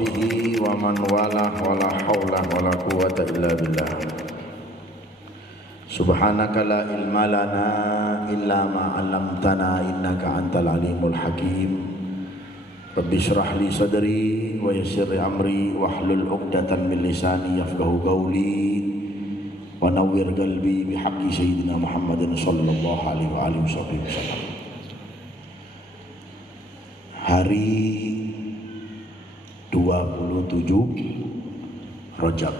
sahbihi wa man walah wa la hawla wa la quwwata illa billah. Subhanaka la ilma lana illa ma 'allamtana innaka antal alimul hakim. Rabbi shrah li sadri wa yassir li amri wahlul 'uqdatam min lisani yafqahu qawli wa nawwir qalbi bihaqqi sayyidina Muhammadin sallallahu alaihi wa alihi wasallam. Hari 27 Rajab,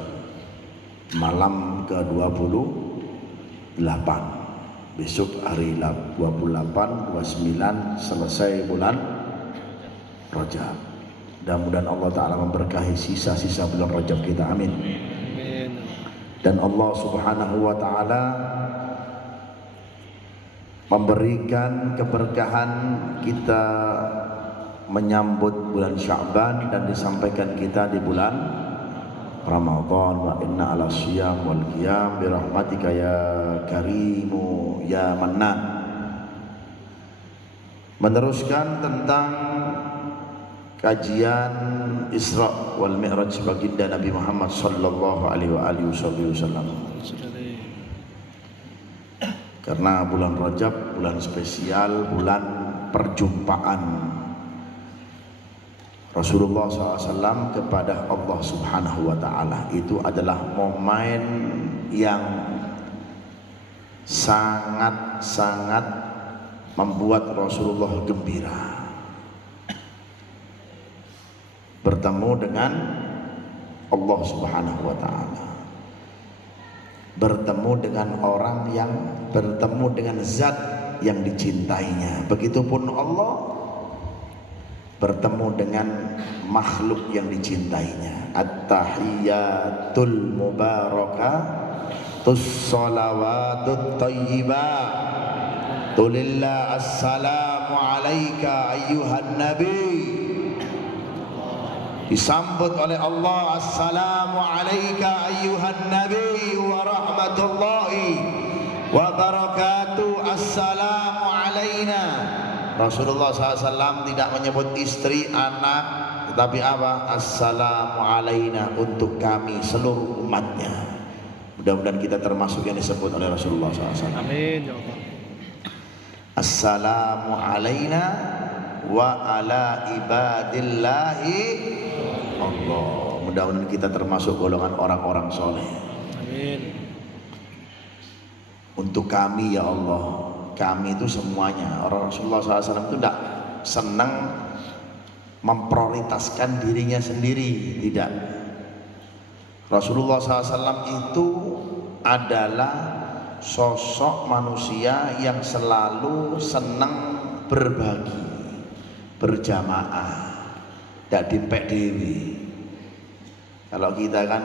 malam ke-28. Besok hari 28, 29 selesai bulan Rajab. Mudah-mudahan Allah Ta'ala memberkahi sisa-sisa bulan Rajab kita, amin. Dan Allah Subhanahu wa Ta'ala memberikan keberkahan kita menyambut bulan Sya'ban dan disampaikan kita di bulan Ramadan. Wa inna ala siyam wal qiyam bi rahmatika ya karimu ya mannan. Meneruskan tentang kajian Isra wal Mi'raj baginda Nabi Muhammad sallallahu alaihi wasallam. Karena bulan Rajab bulan spesial, bulan perjumpaan Rasulullah SAW kepada Allah Subhanahu wa Ta'ala. Itu adalah momen yang sangat-sangat membuat Rasulullah gembira, bertemu dengan Allah Subhanahu wa Ta'ala, bertemu dengan orang yang bertemu dengan zat yang dicintainya. Begitupun Allah bertemu dengan makhluk yang dicintainya. At-tahiyyatul mubarakatus salawatut thayyibatu lillah. Assalamu alayka ayyuhan nabi. Disambut oleh Allah, assalamu alayka ayyuhan nabi wa rahmatullahi wa barakatuh. Assalamu alayna. Rasulullah SAW tidak menyebut istri, anak, tetapi apa? Assalamu alayna, untuk kami seluruh umatnya. Mudah-mudahan kita termasuk yang disebut oleh Rasulullah SAW. Amin ya Allah. Assalamu alayna wa ala ibadillahi Allah. Mudah-mudahan kita termasuk golongan orang-orang soleh. Amin. Untuk kami ya Allah, kami itu semuanya. Orang Rasulullah SAW itu tidak senang memprioritaskan dirinya sendiri, tidak. Rasulullah SAW itu adalah sosok manusia yang selalu senang berbagi, berjamaah, tidak dimpek dewi. Kalau kita kan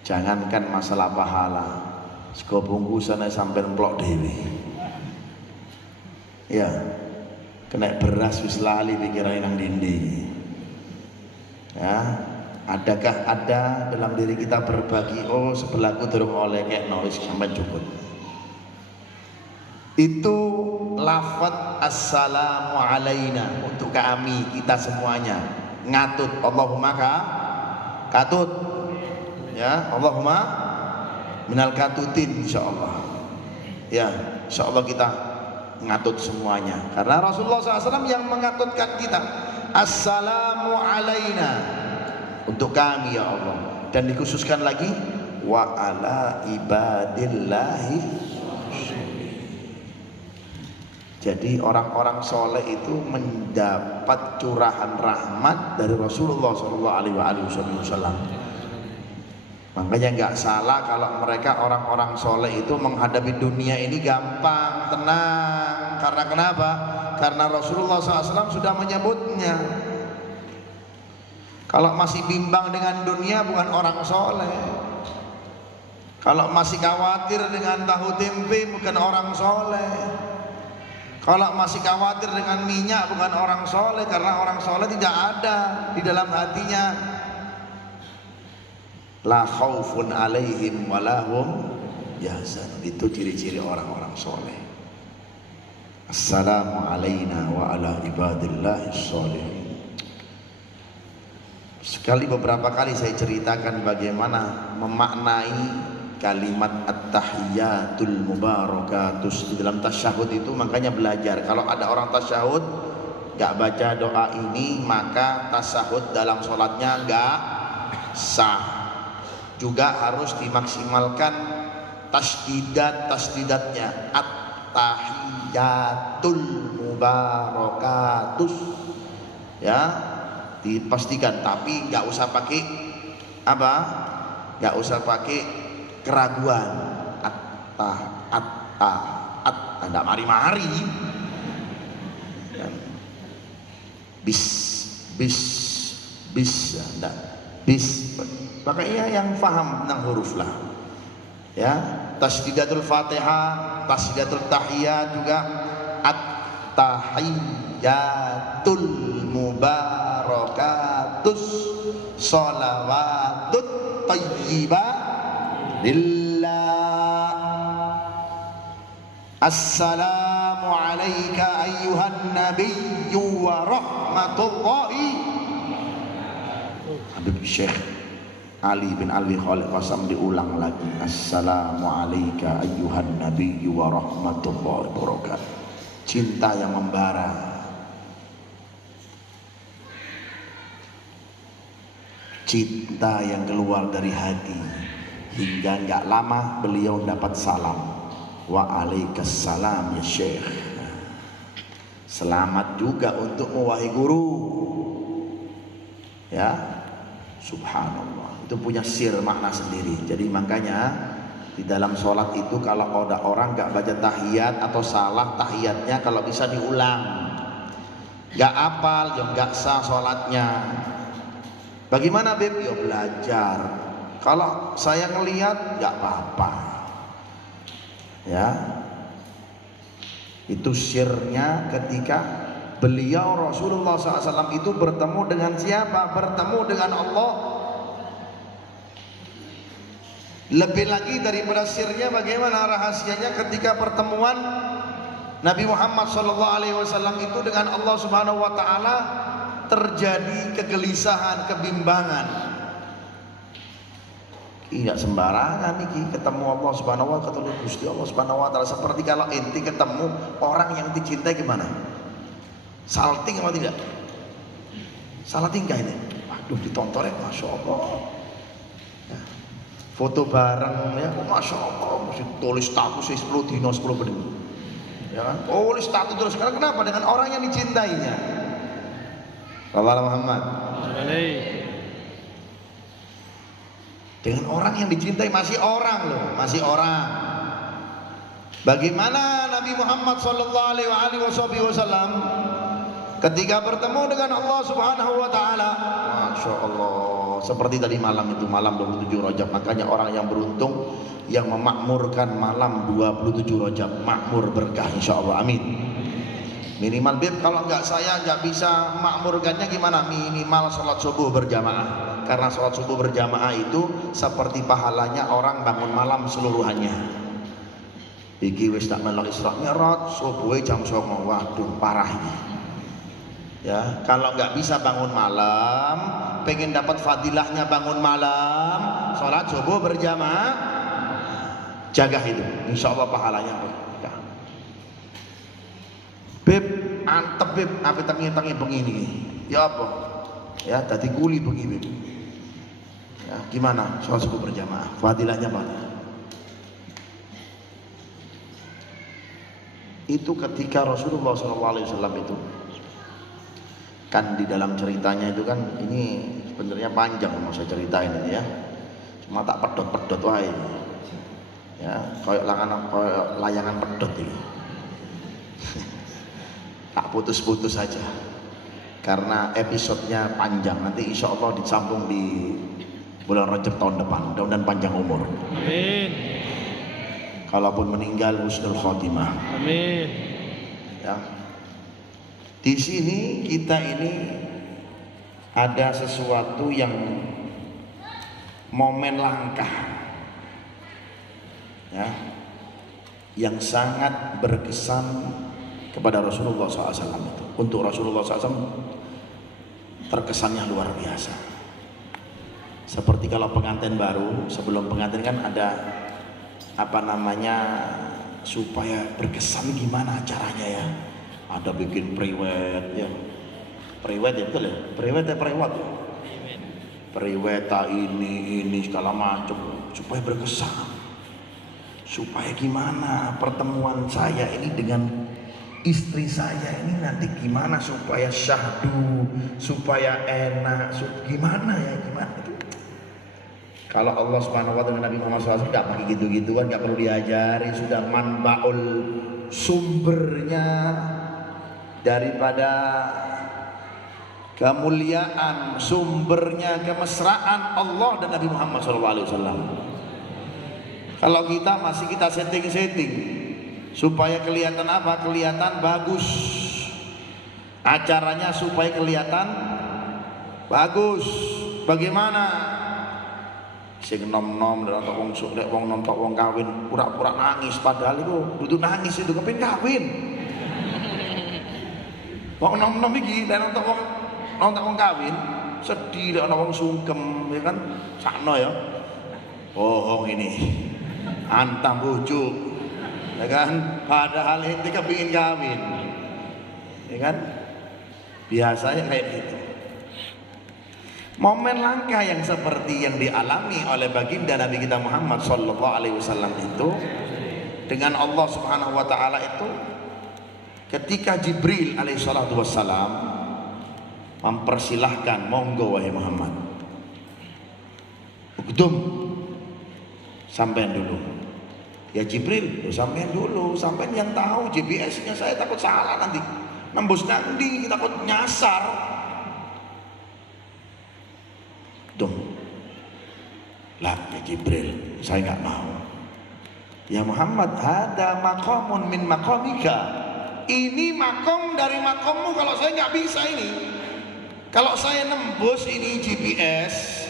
jangankan masalah pahala, sego bungkusan sampai emplok dewi. Ya, kena beras wis lali pikiran nang dindi. Ya, adakah ada dalam diri kita berbagi? Oh, sebelahku durung oleh kekno wis sampai cukup. Itu lafaz assalamu alaina untuk kami, kita semuanya. Ngatut Allahumma katut. Ya, Allahumma minal katutin, insyaallah. Ya, insyaallah kita ngatut semuanya. Karena Rasulullah SAW yang mengatutkan kita. Assalamu alaina, untuk kami ya Allah. Dan dikhususkan lagi wa ala ibadillahi. Jadi orang-orang soleh itu mendapat curahan rahmat dari Rasulullah SAW. Makanya nggak salah kalau mereka orang-orang soleh itu menghadapi dunia ini gampang, tenang. Karena kenapa? Karena Rasulullah SAW sudah menyebutnya. Kalau masih bimbang dengan dunia bukan orang soleh. Kalau masih khawatir dengan tahu tempe bukan orang soleh. Kalau masih khawatir dengan minyak bukan orang soleh. Karena orang soleh tidak ada di dalam hatinya. La khaufun alaihim walahum yahzan. Itu ciri-ciri orang-orang soleh. Assalamu alayna wa ala ibadillahi sholihin. Beberapa kali saya ceritakan bagaimana memaknai kalimat at-tahiyatul mubarakatus di dalam tasyahud itu. Makanya belajar, kalau ada orang tasyahud gak baca doa ini, maka tasyahud dalam sholatnya gak sah. Juga harus dimaksimalkan tasdidatnya, at-tahiyatul mubarakatus, ya, dipastikan. Tapi nggak usah pakai apa, nggak usah pakai keraguan, ada mari-mari, bis, enggak, bis. Makanya yang faham tentang huruf lah, ya. Tasdidatul Fatihah, tasdidatul tahiyat juga, at-tahiyatul mubarakatus sholawatut thayyibah lillah. Assalamu alayka ayyuhan nabiyyu wa rahmatullahi. Habib Syekh Ali bin Alwi Khalid Qasam diulang lagi. Assalamu alayka ayyuhan nabiyyu wa rahmatullahi wabarakatuh. Cinta yang membara, cinta yang keluar dari hati, hingga nggak lama beliau dapat salam. Wa alaikassalam ya Syekh. Selamat juga untukmu wahai guru. Ya, subhanallah, itu punya sir makna sendiri. Jadi makanya di dalam sholat itu kalau ada orang nggak baca tahiyat atau salah tahiyatnya, kalau bisa diulang. Nggak apal ya nggak sah sholatnya. Bagaimana Beb? Ya belajar. Kalau saya ngelihat nggak apa-apa, ya. Itu sirnya ketika beliau Rasulullah SAW itu bertemu dengan siapa? Bertemu dengan Allah. Lebih lagi daripada sirnya, bagaimana rahasianya ketika pertemuan Nabi Muhammad SAW itu dengan Allah Subhanahu Wa Taala, terjadi kegelisahan, kebimbangan. Tidak sembarangan nih ketemu Allah Subhanahu Wa Taala, ketemu Gusti Allah Subhanahu Wa Taala. Seperti kalau enti ketemu orang yang dicintai, gimana? Salting apa tidak? Salting kah ini? Waduh, ditonton ya, masya Allah. Ya. Foto bareng ya, oh, masya Allah. Mesti tulis status 10 dino 10 menit. Ya kan? Tulis status terus. Karena kenapa? Dengan orang yang dicintainya. Rasulullah Muhammad. Dengan orang yang dicintai, masih orang loh, masih orang. Bagaimana Nabi Muhammad sallallahu alaihi wasallam ketika bertemu dengan Allah Subhanahu wa taala? Masya Allah, seperti tadi malam itu, malam 27 Rajab. Makanya orang yang beruntung yang memakmurkan malam 27 Rajab, makmur berkah insyaallah, amin. Minimal Beb, kalau enggak saya enggak bisa makmurkannya gimana? Minimal sholat subuh berjamaah. Karena sholat subuh berjamaah itu seperti pahalanya orang bangun malam seluruhannya. Iki wis tak melok Isra Mi'raj, subuh jam 09.00. Waduh, parah ini. Ya, kalau nggak bisa bangun malam, pengen dapat fadilahnya bangun malam, sholat subuh berjamaah, jaga itu, insya Allah pahalanya berkah. Beb, antep Beb, apa tangi-tangi begini? Ya apa? Ya, tadi kuli begini Beb. Ya, gimana sholat subuh berjamaah, fadilahnya apa? Itu ketika Rasulullah SAW itu kan di dalam ceritanya itu kan, ini sebenarnya panjang mau saya ceritain ini ya, cuma tak pedot-pedot wae ya, kayak layangan pedot ini. Tak putus-putus saja karena episodenya panjang. Nanti insya Allah disambung di bulan Rajab tahun depan, mudah-mudahan panjang umur, amin. Kalaupun meninggal husnul khotimah, amin ya. Di sini kita ini ada sesuatu yang momen langkah ya, yang sangat berkesan kepada Rasulullah SAW itu. Untuk Rasulullah SAW terkesannya luar biasa. Seperti kalau pengantin baru, sebelum pengantin kan ada apa namanya, supaya berkesan gimana caranya ya. Ada bikin priwet ya. Priwet ya, betul ya? Priwet ya, priwet. Priweta ini segala macam supaya berkesan. Supaya gimana pertemuan saya ini dengan istri saya ini nanti gimana supaya syahdu, supaya enak, gimana ya, gimana itu. Kalau Allah Subhanahu wa taala Nabi Muhammad SAW nggak pakai gitu-gituan, nggak perlu diajari, sudah manbaul, sumbernya daripada kemuliaan, sumbernya kemesraan Allah dan Nabi Muhammad SAW. Kalau kita masih kita setting-setting supaya kelihatan apa? Kelihatan bagus. Acaranya supaya kelihatan bagus. Bagaimana? Sing nom-nom dan wong suk wong nonton wong kawin pura-pura nangis padahal itu kudu nangis, itu kepin kawin. Wong nom-nom iki dan nonton wong kawin sedih nek ana wong sungkem ya kan, sakno ya. Bohong ini. Antam bujuk. Ya kan? Padahal ente kepingin kawin. Ya kan? Biasanya kayak gitu. Momen langka yang seperti yang dialami oleh baginda Nabi kita Muhammad sallallahu alaihi wasallam itu dengan Allah Subhanahu wa taala itu ketika Jibril alaihi salatu wassalam mempersilahkan, monggo wahai Muhammad. Ukdum, sampean dulu. Ya Jibril, sampean dulu, sampean yang tahu GPS-nya, saya takut salah nanti. Nembus nanti, takut nyasar. Lah ya Jibril, saya nggak mau. Ya Muhammad, ada maqamun min maqamika. Ini makom dari makommu, kalau saya nggak bisa ini. Kalau saya nembus ini GPS,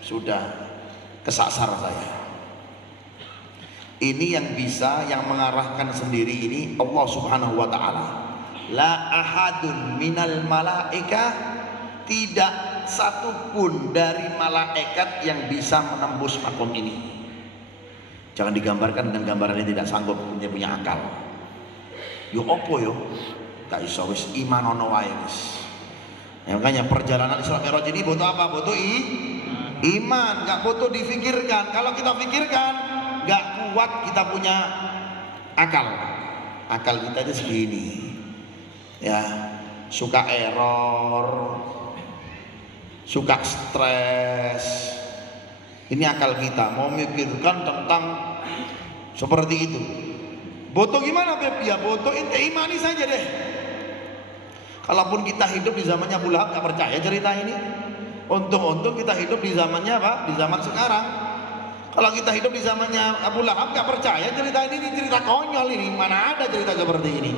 sudah kesasar saya. Ini yang bisa, yang mengarahkan sendiri ini Allah Subhanahu wa taala. La ahadun minal malaika, tidak satupun dari malaikat yang bisa menembus makom ini. Jangan digambarkan dengan gambaran yang tidak sanggup, punya akal. Yo opo yo, gak iso wis iman ono wae wis. Ya, makanya perjalanan Isra Mi'raj ini butuh apa? Butuh iman, gak butuh difikirkan. Kalau kita pikirkan, gak kuat kita punya akal. Akal kita itu segini. Ya, suka error, suka stres. Ini akal kita mau memikirkan tentang seperti itu. Butuh gimana Beb? Ya butuh ente imani saja deh. Kalaupun kita hidup di zamannya Abu Lahab gak percaya cerita ini. Untung-untung kita hidup di zamannya apa? Di zaman sekarang. Kalau kita hidup di zamannya Abu Lahab gak percaya cerita ini cerita konyol ini. Mana ada cerita seperti ini?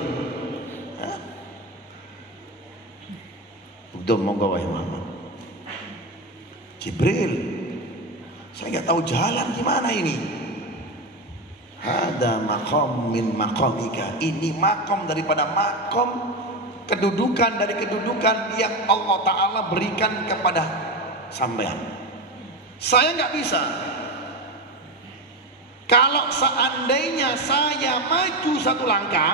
Udah monggo wahai Muhammad. Jibril, saya nggak tahu jalan gimana ini. Ada makom min makomika. Ini makom daripada makom, kedudukan dari kedudukan yang Allah Ta'ala berikan kepada sampean. Saya nggak bisa. Kalau seandainya saya maju satu langkah,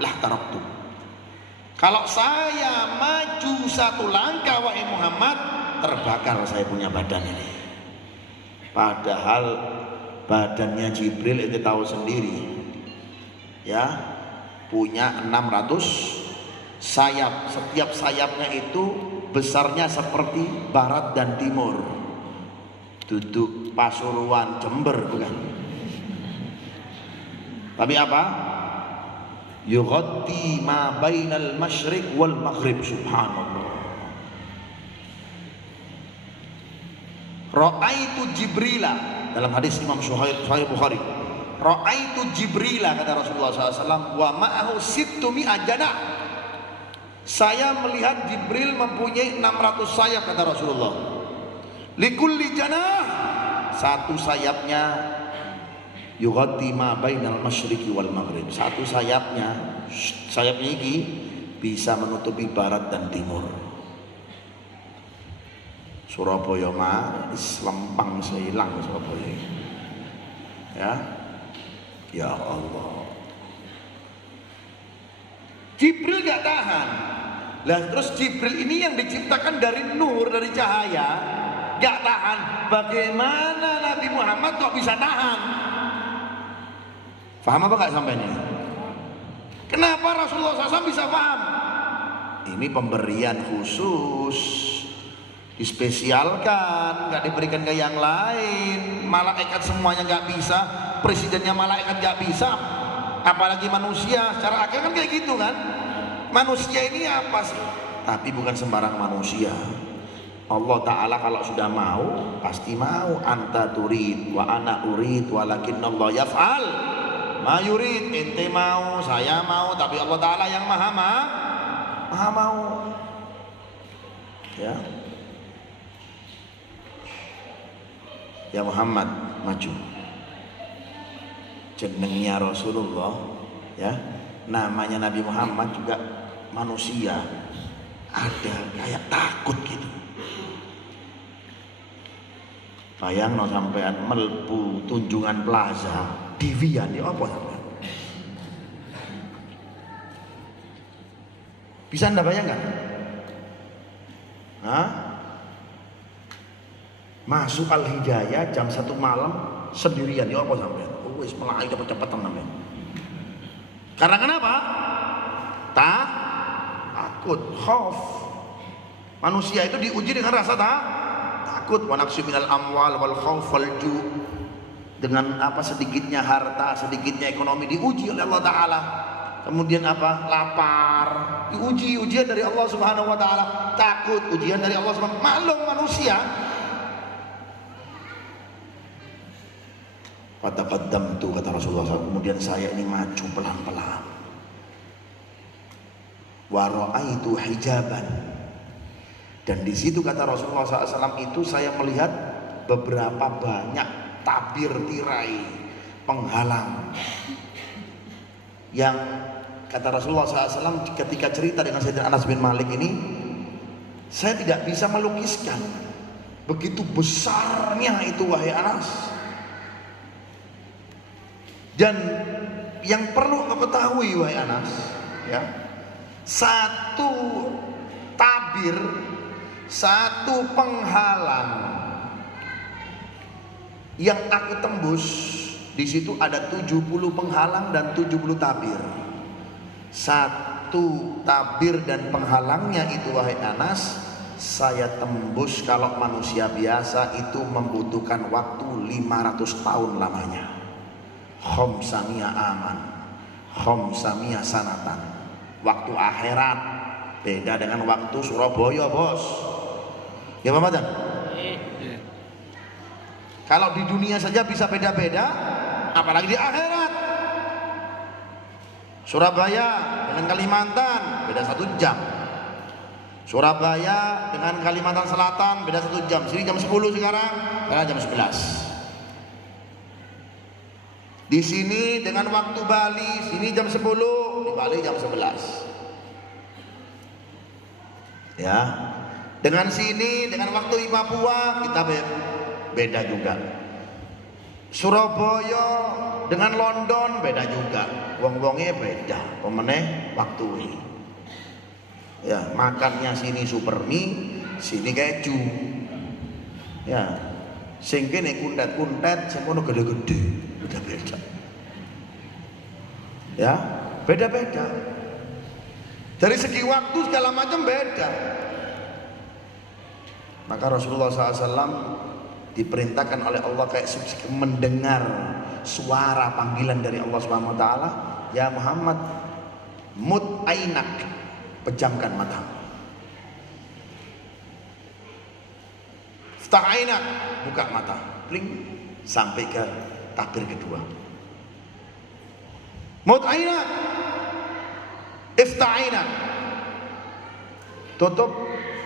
lah taraktu. Kalau saya maju satu langkah wahai Muhammad, terbakar saya punya badan ini. Padahal badannya Jibril itu tahu sendiri ya, punya 600 sayap. Setiap sayapnya itu besarnya seperti barat dan timur. Duduk Pasuruan, Jember bukan. Tapi apa? Yughatti ma bainal masyriq wal maghrib. Subhanallah. Ra'aitu Jibrila, dalam hadis Imam Sahih Bukhari. Ra'aitu Jibrila, kata Rasulullah SAW, wa ma'ahu sittu mi'ajana. Saya melihat Jibril mempunyai 600 sayap, kata Rasulullah. Likulli janah, satu sayapnya yughatti ma bainal masyriqi wal maghrib. Satu sayapnya ini bisa menutupi barat dan timur. Surabaya mah lempang seilang Surabaya. Ya. Ya Allah. Jibril gak tahan. Lah terus Jibril ini yang diciptakan dari nur, dari cahaya, gak tahan. Bagaimana Nabi Muhammad kok bisa tahan? Paham apa gak sampai ini? Kenapa Rasulullah SAW bisa paham? Ini pemberian khusus, dispesialkan, gak diberikan ke yang lain. Malaikat semuanya gak bisa, presidennya malaikat gak bisa, apalagi manusia. Secara akal kan kayak gitu kan. Manusia ini apa sih? Tapi bukan sembarang manusia. Allah Ta'ala kalau sudah mau pasti mau. Anta turid wa ana urid walakinna Allah yaf'al ma yurid. Ente mau, saya mau, tapi Allah Ta'ala yang maha mau. Ya. Ya Muhammad, maju. Jenengnya Rasulullah, ya. Namanya Nabi Muhammad juga manusia. Ada kayak takut gitu. Bayang no sampean melbu Tunjungan Plaza Divian ya apa sampean? Bisa Anda bayangkan? Hah? Masuk Al-Hidayah jam 1 malam sendirian ya apa sampean? Oh wis melayu cepet-cepetan namanya. Karena kenapa? Takut, khauf. Manusia itu diuji dengan rasa takut. Wa naqsi minal amwal wal khauf wal ju'. Dengan apa sedikitnya harta, sedikitnya ekonomi diuji oleh Allah Ta'ala. Kemudian apa? Lapar. Diuji, ujian dari Allah Subhanahu wa Ta'ala. Takut, ujian dari Allah Subhanahu wa Ta'ala. Maklum manusia. Fataqaddamtu kata Rasulullah SAW. Kemudian saya ini maju pelan-pelan. Wa ra'aitu hijaban. Dan di situ kata Rasulullah SAW itu saya melihat beberapa banyak tabir tirai penghalang yang kata Rasulullah SAW ketika cerita dengan Sayyidina Anas bin Malik ini, saya tidak bisa melukiskan begitu besarnya itu wahai Anas. Dan yang perlu kau ketahui wahai Anas, ya, satu tabir, satu penghalang yang aku tembus, di situ ada 70 penghalang dan 70 tabir. Satu tabir dan penghalangnya itu wahai Anas, saya tembus kalau manusia biasa itu membutuhkan waktu 500 tahun lamanya. Khomsamia aman, khomsamia sanatan. Waktu akhirat beda dengan waktu Surabaya bos. Ya Pak Madan? Kalau di dunia saja bisa beda-beda, apalagi di akhirat. Surabaya dengan Kalimantan beda 1 jam. Surabaya dengan Kalimantan Selatan beda 1 jam. Sini jam 10 sekarang, sekarang jam 11. Di sini dengan waktu Bali, sini jam 10, di Bali jam 11. Ya. Dengan sini dengan waktu di Papua kita beda juga. Surabaya dengan London beda juga. Wong-wongnya beda. Pemeneh waktu ini. Ya, makannya sini super mie, sini keju. Ya. Sing kene kuntet-kuntet, sing kono gede-gede. Beda-beda. Ya, beda-beda. Dari segi waktu segala macam beda. Maka Rasulullah SAW diperintahkan oleh Allah kayak mendengar suara panggilan dari Allah Subhanahu wa taala, ya Muhammad, mut ainak, pejamkan matamu. Ftah ainak, buka mata. Pling, sampai ke takbir kedua. Mut ainak, iftah ainak. Tutup,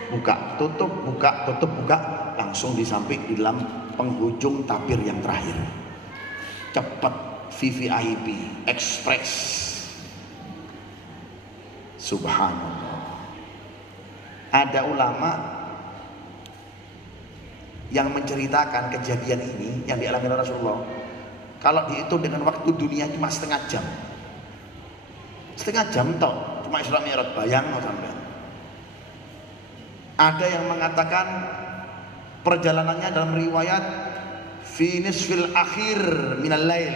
buka, tutup, buka, tutup, buka. Langsung disamping di dalam penghujung takbir yang terakhir. Cepat, VVIP, Express. Subhanallah. Ada ulama yang menceritakan kejadian ini yang dialami oleh Rasulullah. Kalau dihitung dengan waktu dunia cuma setengah jam toh, cuma Isra Mi'raj, bayang sampai. Ada yang mengatakan perjalanannya dalam riwayat fi nisfil akhir minal lail,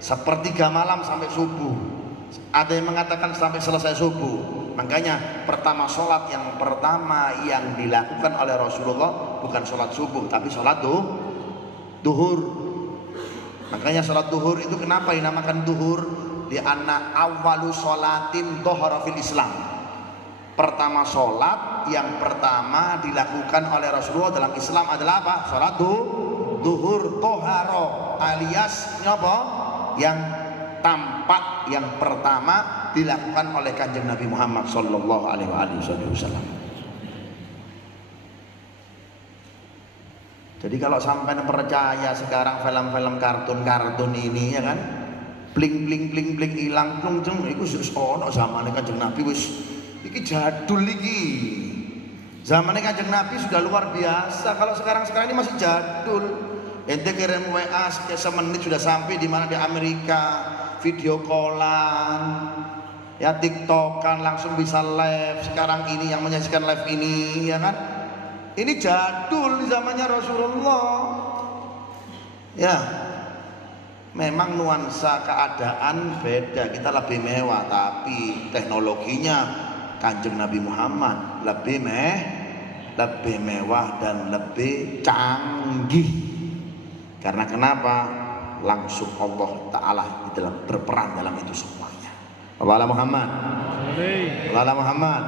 sepertiga malam sampai subuh. Ada yang mengatakan sampai selesai subuh. Makanya pertama sholat yang pertama yang dilakukan oleh Rasulullah bukan sholat subuh tapi sholat duhur. Makanya sholat duhur itu kenapa dinamakan duhur? Di anna awwalu sholatin dhuhra fil Islam. Pertama sholat yang pertama dilakukan oleh Rasulullah dalam Islam adalah apa? Sholat duhur, toharo alias apa? Yang tampak yang pertama dilakukan oleh Kanjeng Nabi Muhammad sallallahu alaihi wasallam. Jadi kalau sampai percaya sekarang film-film kartun ini ya kan, bling hilang plung iku wis ono zamane Kanjeng Nabi wis iki jadul iki. Zamane Kanjeng Nabi sudah luar biasa. Kalau sekarang ini masih jadul. Ente kirim WA semenit sudah sampai di mana di Amerika, video callan, ya TikTokan langsung bisa live. Sekarang ini yang menyaksikan live ini ya kan. Ini jadul di zamannya Rasulullah. Ya. Memang nuansa keadaan beda, kita lebih mewah, tapi teknologinya Kanjeng Nabi Muhammad lebih mewah dan lebih canggih. Karena kenapa? Langsung Allah Ta'ala berperan dalam itu semuanya. Wala Muhammad. Wala Muhammad.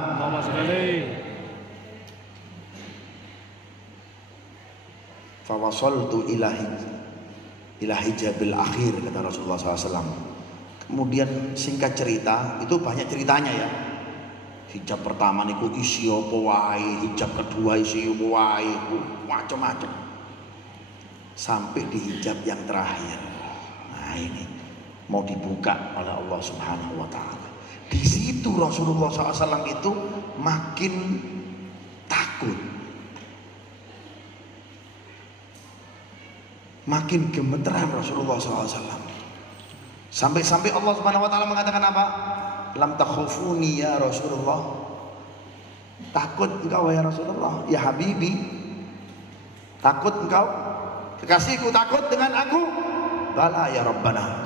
Fawasaltu ila hijabil akhir, kata Rasulullah SAW. Kemudian singkat cerita, itu banyak ceritanya ya. Hijab pertama niku isi apa wae, hijab kedua isi apa wae, macam-macam. Sampai di hijab yang terakhir. Nah ini mau dibuka oleh Allah Subhanahu wa taala. Di situ Rasulullah SAW itu makin takut. Makin gemeteran Rasulullah SAW. Sampai Allah Subhanahu wa taala mengatakan apa? Lam takhufuni ya Rasulullah. Takut engkau ya Rasulullah, ya Habibi. Takut engkau? Kekasihku takut dengan aku? Bala ya Rabbana.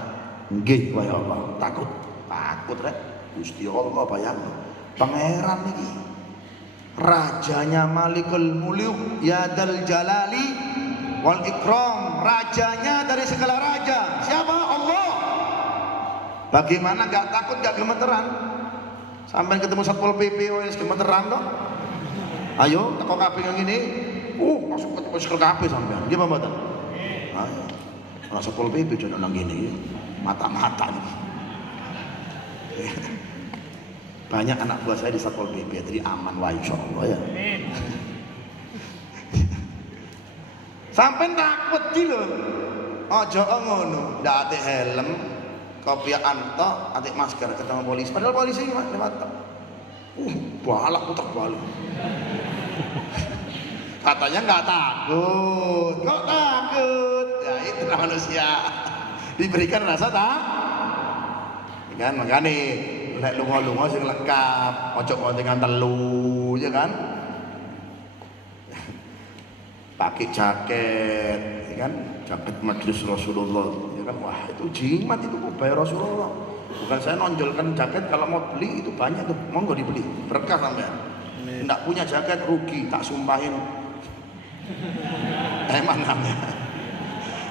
Nggih wa ya Allah, takut rek. Gusti Allah bayang. Pangeran iki. Rajanya Malikul Muluk ya Dzal Jalali wal Ikram, rajanya dari segala raja. Siapa? Allah. Bagaimana gak takut, gak gemeteran? Sampai ketemu Satpol PP wis gemeteran toh? Ayo teko kabeh ngene. Masuk ke kabeh sampean. Nggih apa mboten? Ayo. Ora Satpol PP jono nang ngene. Mata-mata nih. Banyak anak buah saya di Satpol PP, jadi aman wae insyaallah ya. Amin. Sampai takut iki lho. Aja ngono, ndak ate helm, kopian tok, ate masker ketemu polisi. Padahal polisi lewat tok. Balak putar balik. Katanya nggak takut, kok takut? Ya itulah manusia. Diberikan rasa tak? Kan makanya lek lunga-lunga sing lengkap, ojo kontengan telu, ya kan? Pakai jaket, ya kan? Jaket majelis Rasulullah, ya kan? Wah itu jimat, itu bayar Rasulullah. Bukan saya nonjolkan jaket, kalau mau beli itu banyak tuh, monggo dibeli, berkah sampean. Nggak punya jaket rugi, tak sumpahin. Emang namanya.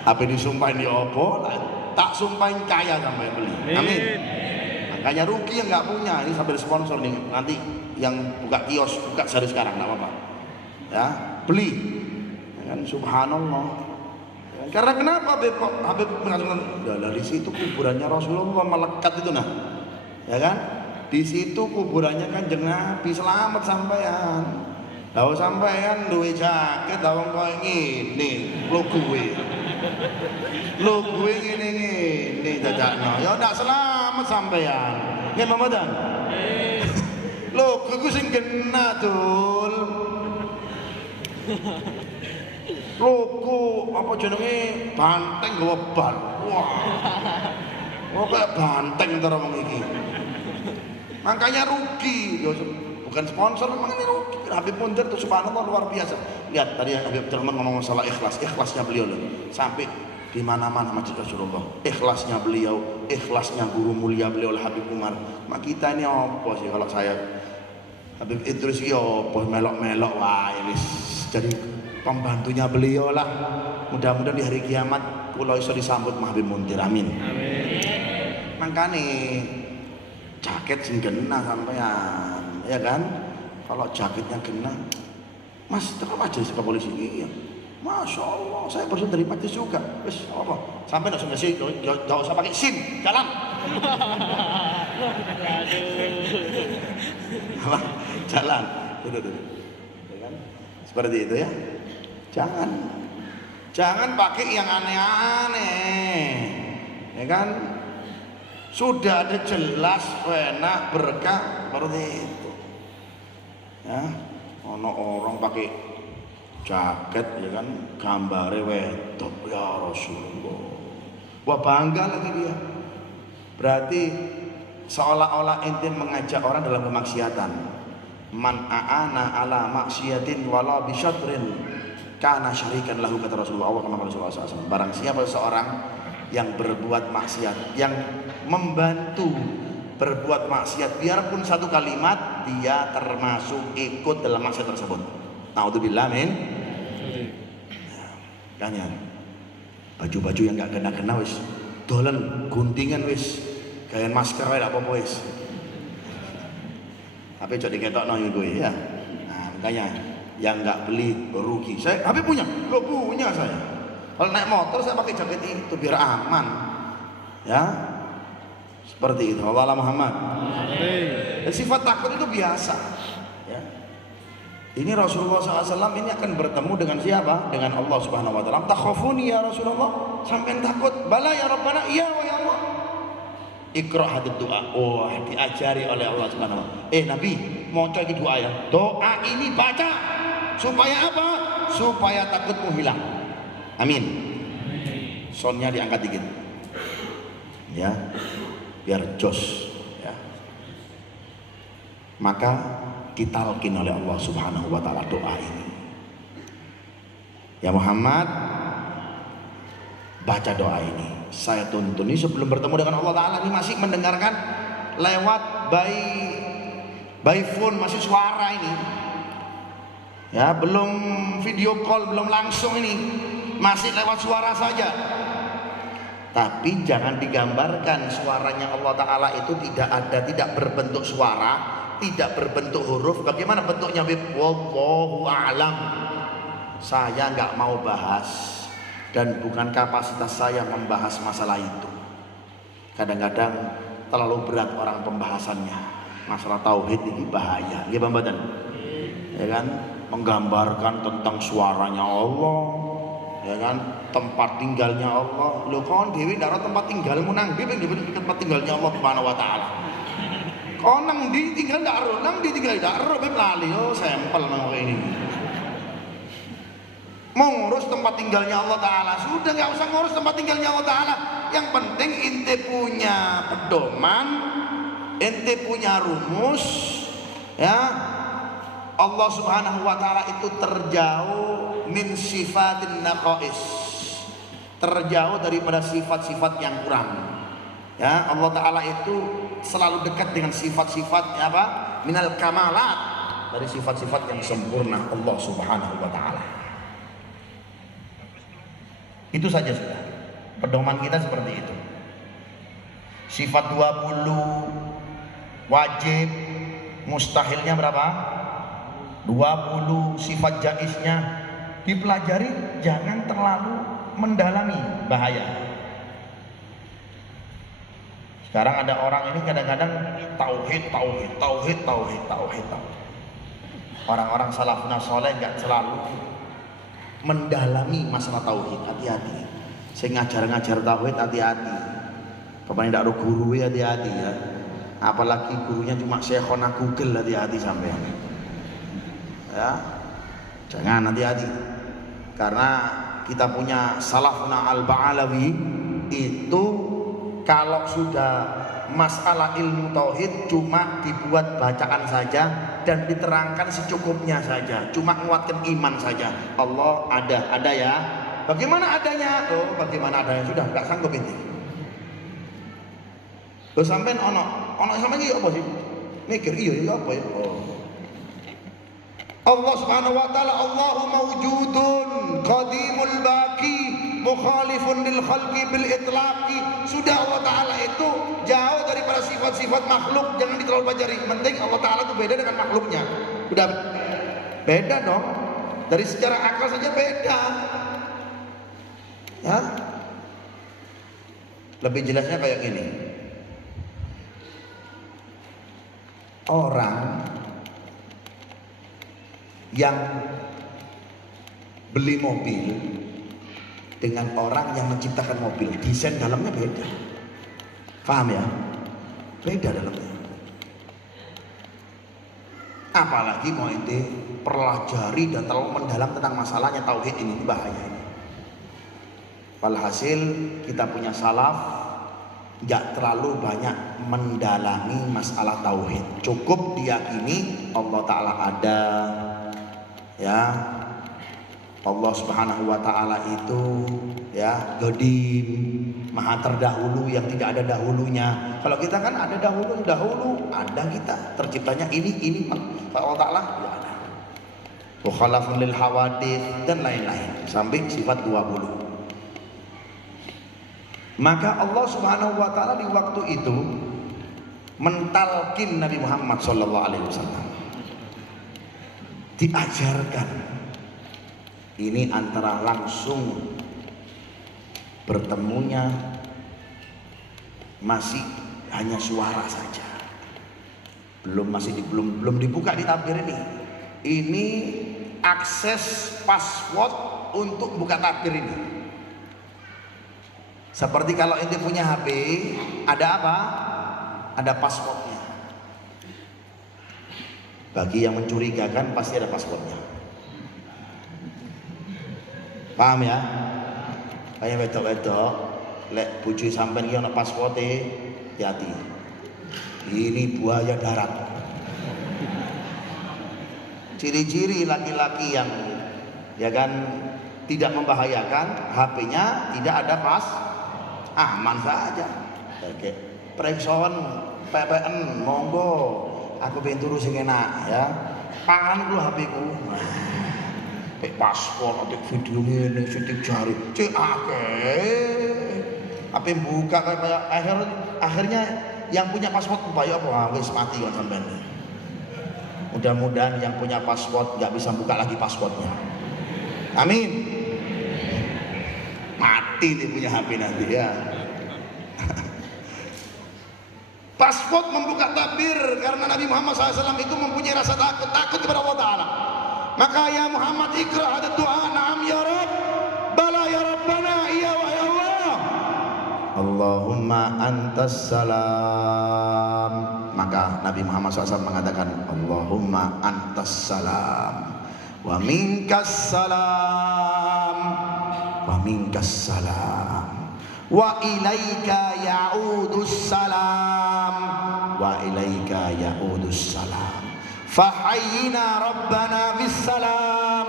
Apa disumpahin di opo? Tak sumpahin kaya sampai beli. Amin. Makanya rugi yang nggak punya. Ini sambil sponsor nih. Nanti yang buka kios buka sehari sekarang, nggak apa-apa. Ya beli. Ya kan subhanallah. Ya, karena kenapa Habib mengatakan dari situ kuburannya Rasulullah melekat itu nah. Ya kan? Di situ kuburannya Kanjeng Nabi, selamat sampean. Tahu sampean duwe jaket awang koyo ngene, lo gue ngene dadakno. Ya ndak selamat sampean. Nggih Mamadan. Lo gue sing kena dul. Logo apa jenenge banteng gawa ban. Wah. Oh kayak banteng antara wong iki. Makanya rugi. Bukan sponsor, memang ini rugi. Habib Mundir tuh subhanallah luar biasa. Lihat tadi Habib Turman ngomong masalah ikhlas, ikhlasnya beliau loh. Sampai di mana-mana masjid Rasulullah, ikhlasnya beliau, ikhlasnya guru mulia beliau Habib Umar. Mak kita ini apa sih kalau saya Habib Idris iki apa melok-melok wae wis jadi pembantunya beliau lah. Mudah-mudahan di hari kiamat kula iso disambut Habib Mundir, amin. Amin. Makane jaket sing kena sampean, ya kan? Kalau jaketnya kena, Mas tetap aja ke polisi ini. Masya Allah, saya baru dari majlis juga. Wes apa? Sampai langsung ke sini, gak usah pakai SIM, jalan. Jalan, tuh. Ya kan? Seperti itu ya. Jangan pakai yang aneh-aneh, ya kan? Sudah ada jelas, enak, berkah, seperti itu. Ya, ono orang pakai jaket ya kan gambare wedok ya Rasulullah. Wah bangga lagi dia. Berarti seolah-olah ente mengajak orang dalam kemaksiatan. Man a'ana ala maksiatin wala bisyatrin kana syarikan lahu, kata Rasulullah SAW. Barang siapa seorang yang berbuat maksiat, yang membantu berbuat maksiat biarpun satu kalimat, dia termasuk ikut dalam maksiat tersebut. Naudzubillah min. Kan ya. Baju-baju yang gak kena-kena wis dolen guntingan wis gawe masker wae lak apa wis. Tapi jadi ketokno yo kowe ya. Nah, makanya yang nggak beli rugi. Saya punya saya. Kalau naik motor saya pakai jaket itu biar aman. Ya. Seperti itu. Allah Muhammad. Dan sifat takut itu biasa. Ya. Ini Rasulullah SAW ini akan bertemu dengan siapa? Dengan Allah Subhanahu Wa Taala. Takhafuni ya Rasulullah. Sampai takut. Bala ya Rabbana. Iya wa ya Allah. Iqra hadid doa. Oh, diajari oleh Allah Subhanahu Wa Taala. Nabi, mau cari doa ya. Doa ini baca supaya apa? Supaya takutmu hilang. Amin. Soundnya diangkat dikit. Ya. Biar jos ya. Maka ditalkin oleh Allah Subhanahu Wa Taala doa ini. Ya Muhammad, baca doa ini. Saya tuntun ini sebelum bertemu dengan Allah Taala ini masih mendengarkan lewat by phone, masih suara ini. Ya, belum video call, belum langsung ini. Masih lewat suara saja. Tapi jangan digambarkan suaranya Allah Ta'ala itu tidak berbentuk suara, tidak berbentuk huruf. Bagaimana bentuknya? Wallahu a'lam. Saya nggak mau bahas dan bukan kapasitas saya membahas masalah itu. Kadang-kadang terlalu berat orang pembahasannya. Masalah tauhid ini bahaya. Ya Bapak, ya kan? Menggambarkan tentang suaranya Allah, ya kan, tempat tinggalnya Allah. Lho kon dhewe ndak tempat tinggalmu nang ndi tempat tinggalnya Allah Subhanahu Wa Taala. Kon nang ndi tinggal ndak ro, nang ndi tinggal ndak ro beb lali. Oh sampel nang ini. Mau ngurus tempat tinggalnya Allah Taala, sudah nggak usah ngurus tempat tinggalnya Allah Taala. Yang penting ente punya pedoman, ente punya rumus, ya. Allah Subhanahu Wa Taala itu terjauh min sifatin naqais, terjauh daripada sifat-sifat yang kurang. Ya, Allah Taala itu selalu dekat dengan sifat-sifat apa? Minal kamalat, dari sifat-sifat yang sempurna Allah Subhanahu Wa Taala. Itu saja sudah. Pedoman kita seperti itu. Sifat 20 wajib, mustahilnya berapa? 20. Sifat jaiznya dipelajari, jangan terlalu mendalami, bahaya. Sekarang ada orang ini kadang-kadang tauhid. Orang-orang salafun saleh nggak selalu mendalami masalah tauhid. Hati-hati. Saya ngajar tauhid, hati-hati. Kemarin tidak ada guru, hati-hati ya. Apalagi gurunya cuma syekhona Google, hati-hati sampean. Ya, jangan, hati-hati. Karena kita punya salafuna al-Ba'alawi itu kalau sudah masalah ilmu tauhid cuma dibuat bacaan saja dan diterangkan secukupnya saja, cuma menguatkan iman saja. Allah ada ya. Bagaimana adanya? Oh, bagaimana adanya sudah nggak sanggup ini. Lo sampean ono sampean iki apa sih? Mikir iya apa ya? Oh. Allah Subhanahu wa taala Allahu mawjudun qadimul baqi mukhalifun lil khalqi bil itlaqi. Sudah Allah taala itu jauh daripada sifat-sifat makhluk, jangan terlalu pelajari. Penting Allah taala itu beda dengan makhluknya. Udah beda dong. Dari secara akal saja beda. Ya. Lebih jelasnya kayak gini. Orang yang beli mobil dengan orang yang menciptakan mobil, desain dalamnya beda. Paham ya? Beda dalamnya. Apalagi mau ente pelajari dan terlalu mendalam tentang masalahnya tauhid ini, bahaya ini. Walhasil kita punya salaf nggak terlalu banyak mendalami masalah tauhid, cukup diyakini Allah Ta'ala ada, ya, Allah Subhanahu wa Ta'ala itu ya Qadim, maha terdahulu yang tidak ada dahulunya. Kalau kita kan ada dahulu ada kita, terciptanya ini kalau Allah Ta'ala ya ada. Wa khalafun lil hawadith dan lain-lain sampai sifat 20. Maka Allah Subhanahu wa taala di waktu itu mentalkin Nabi Muhammad sallallahu alaihi wasallam. Diajarkan ini antara langsung bertemunya masih hanya suara saja. Belum dibuka di tabir ini. Ini akses password untuk buka tabir ini. Seperti kalau ente punya HP, ada apa? Ada passwordnya. Bagi yang mencurigakan pasti ada passwordnya. Paham ya? Kayak wedok-wedok, lek bojo sampean iki ana passworde, hati-hati. Ini buaya darat. Ciri-ciri laki-laki yang ya kan tidak membahayakan, HP-nya tidak ada aman saja. Oke, perikson PPN monggo, aku pengen turu sing enak ya. Pangan dulu HP-ku. Paspor atau video ini sidik jari, cek apa yang buka kayak akhirnya yang punya paspor bayar apa? Wis mati kan sampean. Mudah-mudahan yang punya paspor nggak bisa buka lagi paspornya. Amin. Mati dia punya HP nanti ya. Paspor membuka tabir karena Nabi Muhammad SAW itu mempunyai rasa takut kepada Allah Ta'ala. Maka ya Muhammad ikra ada doa, na'am ya Rabb, bala ya Rabbana, iya wa ya Allah. Allahumma antas salam. Maka Nabi Muhammad SAW mengatakan Allahumma antas salam wa minkas salam wa minkas salam wa ilaika ya'udus salam wa ilaika ya'udus salam fahayyina rabbana bissalam.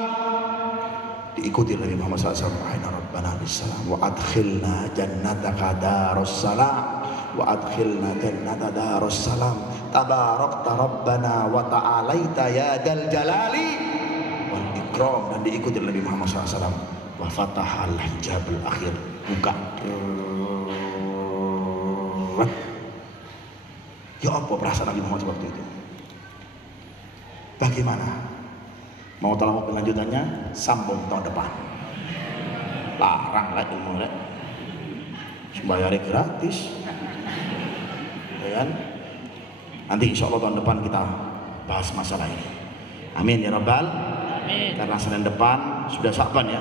Diikuti Nabi Muhammad SAW, fahayyina rabbana bissalam wa adkhilna jannataka darussalam wa adkhilna jannata darussalam tabarakta rabbana wa ta'alaita ya dal jalali wal ikram. Dan diikuti Nabi Muhammad SAW, wa fatahal hijabul akhir, buka. Ya apa perasaan Nabi Muhammad waktu itu? Bagaimana? Mau tahu kelanjutannya? Sambung tahun depan. Larang lah ilmu lah. Bayarnya gratis. Ya kan? Nanti insya Allah tahun depan kita bahas masalah ini. Amin ya Rabbal. Amin. Karena Senin depan sudah Sa'ban ya.